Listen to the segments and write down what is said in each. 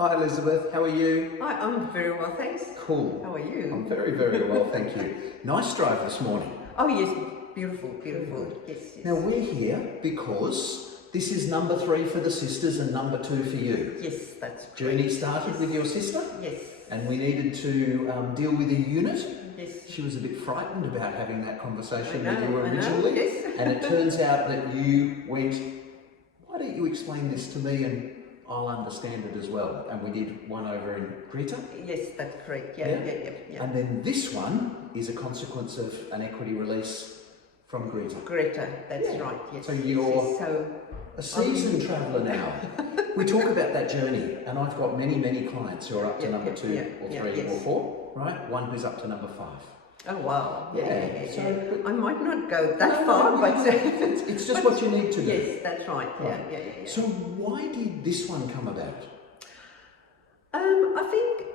Hi Elizabeth, how are you? Hi, I'm very well, thanks. Cool. How are you? I'm very, very well, thank you. Nice drive this morning. Oh yes, beautiful, beautiful. Yes, yes. Now we're here because this is number 3 for the sisters and number 2 for you. Yes, that's correct. Journey started Yes. with your sister? Yes. And we needed to deal with a unit. Yes. She was a bit frightened about having that conversation I know, with you I know, originally. yes. And it turns out that you went, why don't you explain this to me and I'll understand it as well. And we did one over in Greta. Yes, that's correct. Yeah. And then this one is a consequence of an equity release from Greta. Greta, that's right. Yes. So you're so a seasoned traveller now. We talk about that journey, and I've got many, many clients who are up to number 2 or 3 or 4, right? One who's up to number 5. Oh wow. Yeah. So, I might not go that far, but it's just what you need to do. Yes, that's right. Yeah. So why did this one come about? I think,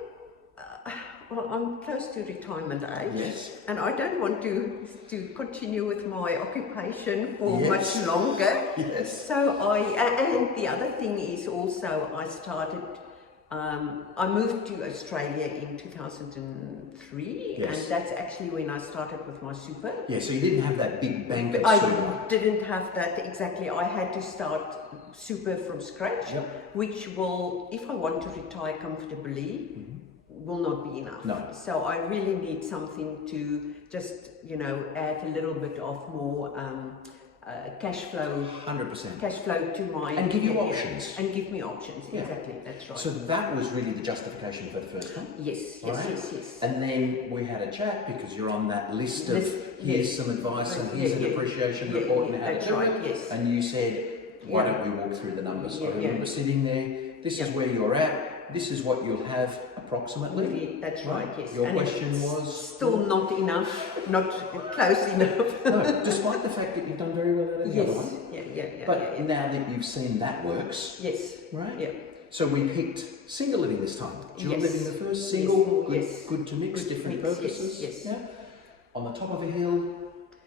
well, I'm close to retirement age. Yes. And I don't want to continue with my occupation for Yes. much longer. Yes. So and the other thing is also I started, I moved to Australia in 2003. Yes. And that's actually when I started with my super. Yeah, so you didn't have that big bank of I super. didn't have that exactly. I had to start super from scratch, which will, if I want to retire comfortably, will not be enough. No. So I really need something to just, add a little bit of more cash flow. 100%. Cash flow to my... And give you options. And give me options, exactly, that's right. So that was really the justification for the first one? Yes. And then we had a chat because you're on that list of here's some advice and here's an appreciation report and how to do it. Yes. And you said, why don't we walk through the numbers? So I remember sitting there, this is where you're at, this is what you'll have approximately. That's right, yes. Your and question was? Still not enough, not close enough. No, despite the fact that you've done very well at the other one. But now that you've seen that works, right? Yeah. So we picked single living this time. Dual living the first, single, good to mix, different purposes. Yes. Yeah. On the top of a hill,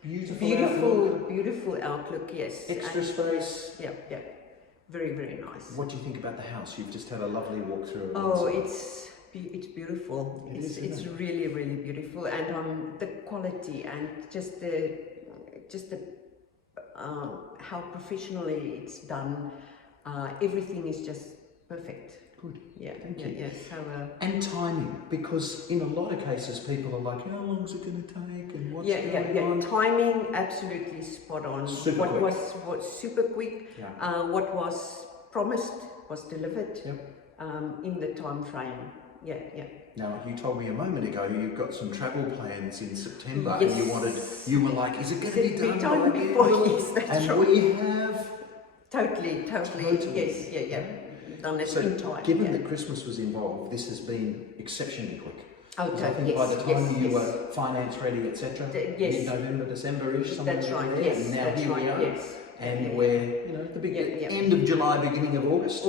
beautiful outlook, yes. Extra space. Yeah. Very, very nice. What do you think about the house? You've just had a lovely walk through. Oh, it's beautiful. It's really, really beautiful, and the quality and just the how professionally it's done. Everything is just perfect. Good. Yeah. Thank you. Yeah. So. And timing, because in a lot of cases people are like, how long is it going to take, and what's going on? Timing absolutely spot on. Super quick. Was super quick. Yeah. What was promised was delivered. Yep. In the time frame. Yeah. Now, you told me a moment ago you've got some travel plans in September, Yes. and you were like, is it going to be done before? Yes, that's and right. we have Totally. Yes. Yeah. Done it in time. Given that Christmas was involved, this has been exceptionally quick. Oh, I think by the time you were finance ready, etc., mid-November, December-ish, somewhere that's right. there. Yes, and now that's here right. we are, Yes. and we're the big end of July, beginning of August.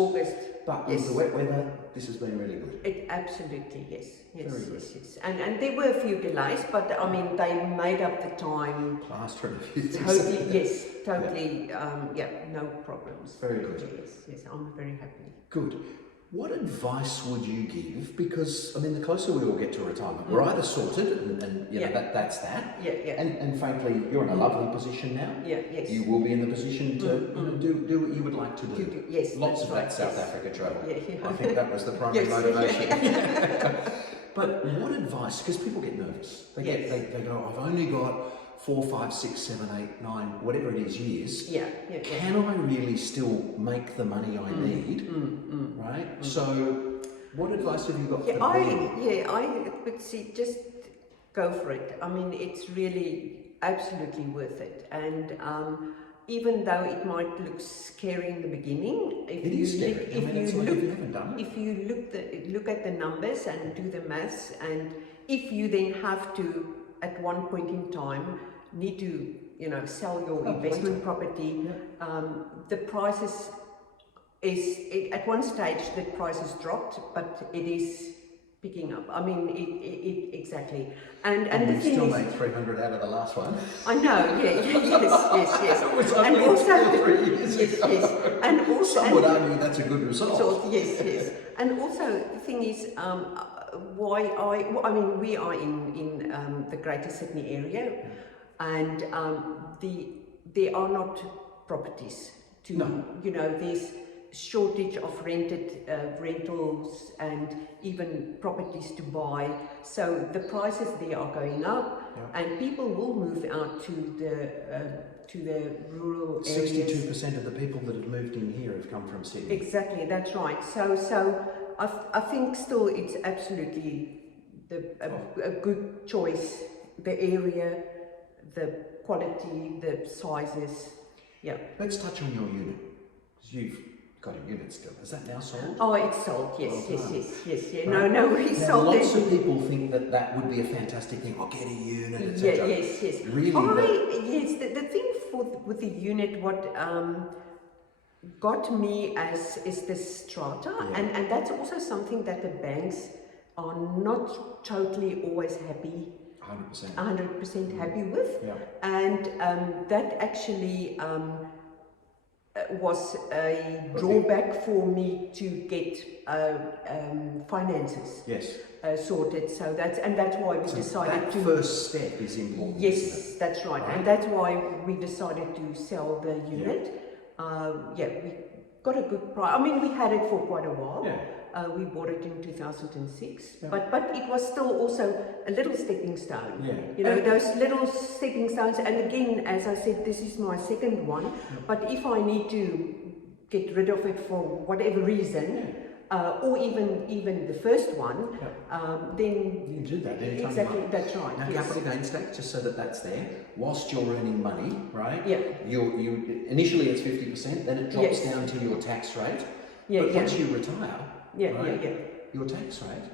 But with the wet weather, this has been really good. Absolutely, yes. Very good. Yes. And there were a few delays, but I mean, they made up the time. Plastering a few things. Totally, no problems. Very good. Yes, I'm very happy. Good. What advice would you give? Because, I mean, the closer we all get to retirement, we're either sorted, and that's that. Yeah. And frankly, you're in a lovely position now. Yes. You will be in the position to do what you would like to do. Yes. Lots of that South Africa travel. Yeah. I think that was the primary motivation. But what advice? Because people get nervous. They go, I've only got 4, 5, 6, 7, 8, 9, whatever it is years. Yeah. Can I really still make the money I need? Right? So, what advice have you got for them? I would say just go for it. I mean, it's really absolutely worth it. And even though it might look scary in the beginning, if you look at the numbers and do the maths, and if you then have to, at one point in time, need to sell your investment property, the prices at one stage the prices dropped, but it is picking up. I mean, it exactly. And we the thing still is, made 300 out of the last one. I know, yes. It was And only also, 2 or 3 years ago. yes. And also, Some would argue that's a good result. so, yes. And also, the thing is, I mean, we are in the Greater Sydney area, and there are not properties to, No. you know, there's shortage of rentals and even properties to buy. So the prices there are going up, and people will move out to the rural areas. 62% of the people that have moved in here have come from Sydney. Exactly, that's right. So I think still it's absolutely a good choice. The area, the quality, the sizes. Yeah. Let's touch on your unit. You've got a unit still. Is that now sold? Oh, it's sold. Yes. Right. No, we Now, sold it. lots of people think that would be a fantastic thing. I'll get a unit, etc. Yes. Really? Yes, the thing with the unit, what got me is the strata, and that's also something that the banks are not totally always happy. 100% happy with, and that actually was a drawback for me to get finances sorted. So that's why we decided that to. First step is important. Yes, that's right, and that's why we decided to sell the unit. We got a good price. I mean, we had it for quite a while. We bought it in 2006, but it was still also a little stepping stone. You know, those little stepping stones. And again, as I said, this is my second one. But if I need to get rid of it for whatever reason, or even the first one, then you can do that anytime. Exactly, that's right. Now, capital gains tax, just so that's there. Whilst you're earning money, right? You initially it's 50%, then it drops down to your tax rate. But once you retire. Your tax rate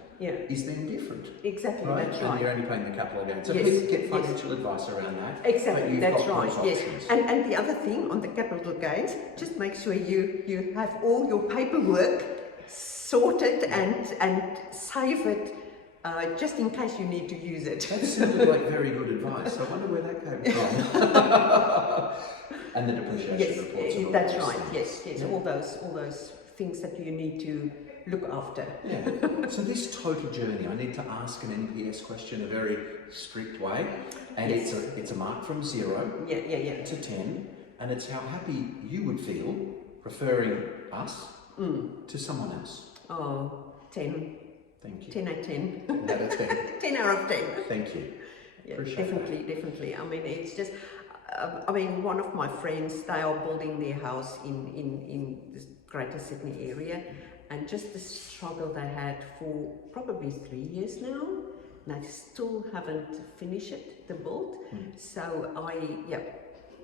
is then different. Exactly, right? that's And right. you're only paying the capital gain. So people get financial advice around that. Exactly, that's right. Yes. Options. And the other thing on the capital gains, just make sure you have all your paperwork sorted and save it just in case you need to use it. That sounded like very good advice. I wonder where that came from. And the depreciation reports. And all that's those right. things. Yes. All those things that you need to look after. So this total journey, I need to ask an NPS question a very strict way, and it's a mark from 0 to 10, and it's how happy you would feel referring us to someone else. Oh, 10. Thank you. 10 out of 10. 10 out of 10. 10 out of 10. Thank you. Definitely. I mean, it's just. One of my friends, they are building their house in the Greater Sydney area, and just the struggle they had for probably 3 years now, and they still haven't finished it, the build. So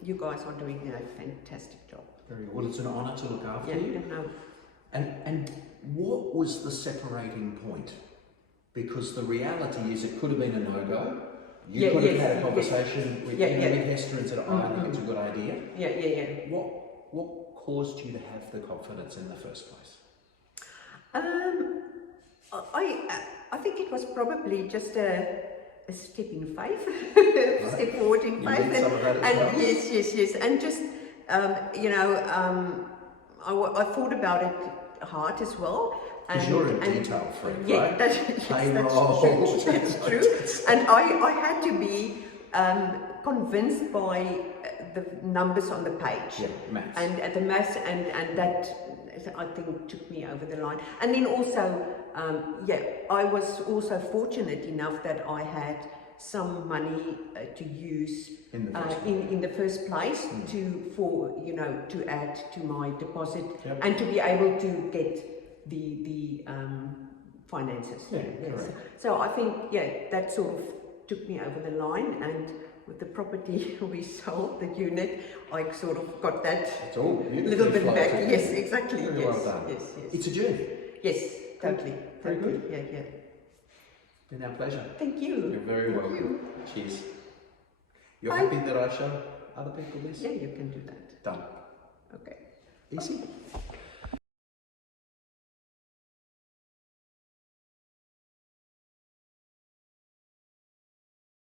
you guys are doing a fantastic job. Very well. It's an honour to look after you. No. And what was the separating point? Because the reality is it could have been a no-go. You could have had a conversation with Hester and said, I think it's a good idea. What caused you to have the confidence in the first place? I think it was probably just a step in faith, step forward in faith. You did some of that as well? Yes. And just, I thought about it hard as well. Because you're a detail freak, right? That's true. And I had to be convinced by the numbers on the page. Maths. And the maths, and that, I think, took me over the line. And then also, I was also fortunate enough that I had some money to use in the first place to add to my deposit and to be able to get the finances. So I think that sort of took me over the line, and with the property we sold, the unit, I sort of got that little bit back. Yes, exactly. Very well done. Yes. It's a journey. Yes, totally. Very good. Yeah. Been our pleasure. Thank you. You're very welcome. Cheers. You're happy that I show other people this? Yeah, you can do that. Done. Okay. Easy.